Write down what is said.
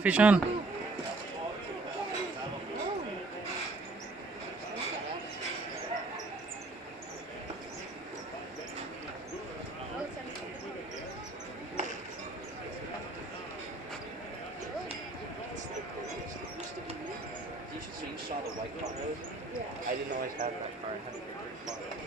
Fish on. You should see, you saw the white car road? Yeah. I didn't always have that car. I had a different car.